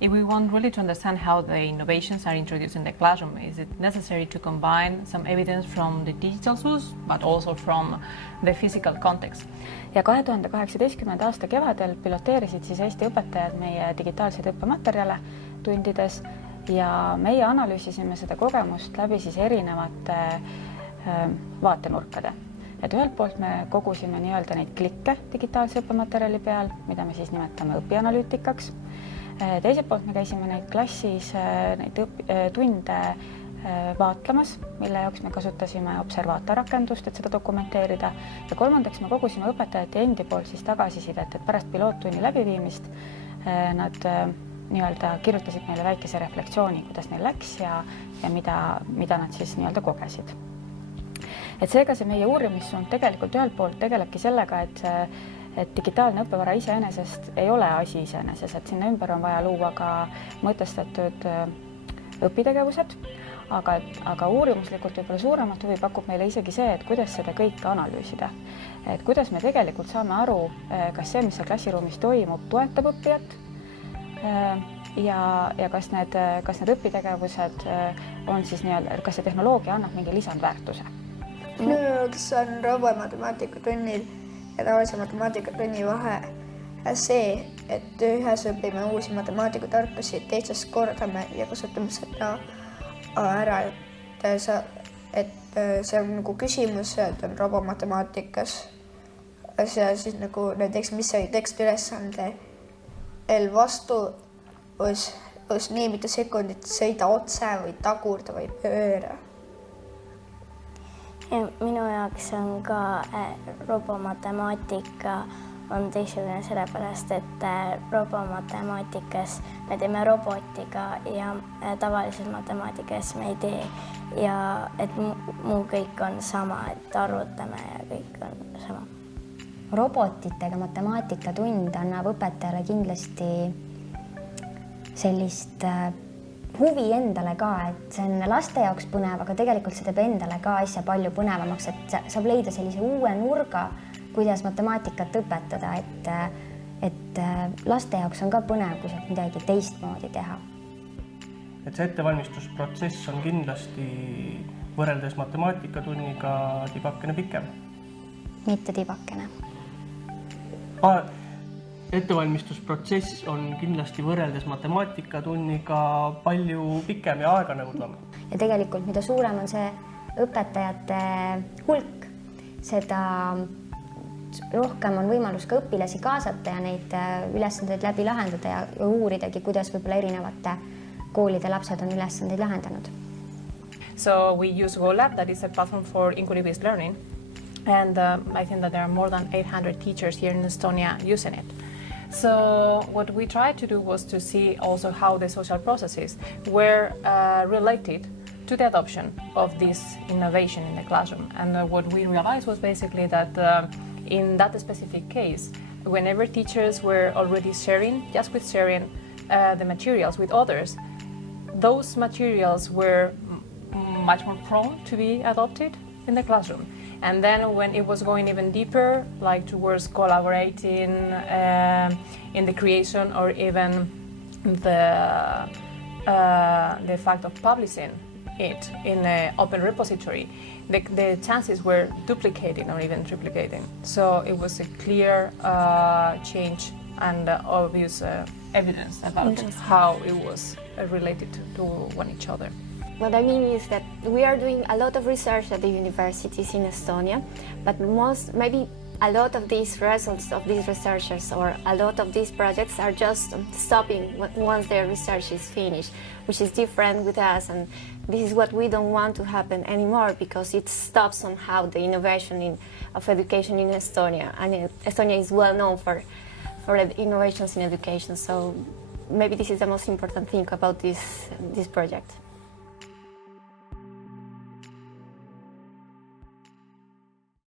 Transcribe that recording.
if we want really to understand how the innovations are introduced in the classroom, is it necessary to combine some evidence from the digital source, but also from the physical context? Ja 2018. aasta kevadel piloteerisid siis Eesti õpetajad meie digitaalseid õppematerjale tundides ja meie analüüsisime seda kogemust läbi siis erinevate vaatenurkade. Et ühelt poolt me kogusime nii-öelda neid klikke digitaalse õppematerjali peal, mida me siis nimetame õpianalüütikaks. Teiselt poolt me käisime neid klassis neid tunde vaatlemas, mille jaoks me kasutasime observaatorrakendust, et seda dokumenteerida. Ja kolmandaks me kogusime õpetajate endi poolt siis tagasisidet, et pärast piloottunni läbiviimist nad nii-öelda kirjutasid meile väikese reflektsiooni, kuidas neil läks ja mida nad siis nii-öelda kogesid. Et seega see meie uurimissuund tegelikult ühelt poolt tegelebki sellega, et digitaalne õppevara iseenesest ei ole asi iseeneses, et sinna ümber on vaja luua ka mõtestatud õpitegevused, aga uurimuslikult võib-olla suuremat huvi pakub meile isegi see, et kuidas seda kõike analüüsida. Et kuidas me tegelikult saame aru, kas see, mis seal klassiruumis toimub, toetab õppijat ja kas need õpitegevused on siis nii-öelda, kas see tehnoloogia annab mingi lisandväärtuse. Minu jaoks on robomatemaatikatunnil ja tavalise matemaatikatunni vahe see, et ühes õpime uusi matemaatikatarkusi, teises kordame ja kasutame seda ära, et see on nagu küsimus, et on robomatemaatikas ja siis nagu näiteks, mis oli tekstiülesande vastus nii mitu sekundit sõida otse või tagurda või pööra. Minu jaoks on ka robomatemaatika on teistsugune sellepärast, et robomatemaatikas me teeme robotiga ja tavalises matemaatikas me ei tee ja et muu kõik on sama, et arvutame ja kõik on sama. Robotitega matemaatikatund annab õpetajale kindlasti sellist huvi endale ka, et see on laste jaoks põnev, aga tegelikult see teeb endale ka asja palju põnevamaks, et saab leida sellise uue nurga, kuidas matemaatikat õpetada, et laste jaoks on ka põnev, kui saab midagi teistmoodi teha. Et see ettevalmistusprotsess on kindlasti võrreldes matemaatikatunniga tibakene pikem. Mitte tibakene. Ettevalmistusprotsess on kindlasti võrreldes matemaatikatunniga palju pikem ja aeganõudvam. Ja tegelikult, mida suurem on see õpetajate hulk, seda rohkem on võimalus ka õpilasi kaasata ja neid ülesandeid läbi lahendada ja uuridagi, kuidas võib-olla erinevate koolide lapsed on ülesandeid lahendanud. So we use GoLab, that is a platform for inquiry-based learning. And I think that there are more than 800 teachers here in Estonia using it. So what we tried to do was to see also how the social processes were related to the adoption of this innovation in the classroom. And what we realized was basically that in that specific case, whenever teachers were already sharing the materials with others, those materials were much more prone to be adopted in the classroom. And then when it was going even deeper, like towards collaborating in the creation or even the fact of publishing it in an open repository, the chances were duplicating or even triplicating. So it was a clear change and obvious evidence about how it was related to one each other. What I mean is that we are doing a lot of research at the universities in Estonia, but maybe a lot of these results of these researchers or a lot of these projects are just stopping once their research is finished, which is different with us, and this is what we don't want to happen anymore because it stops on how the innovation of education in Estonia, and Estonia is well known for innovations in education, so maybe this is the most important thing about this project.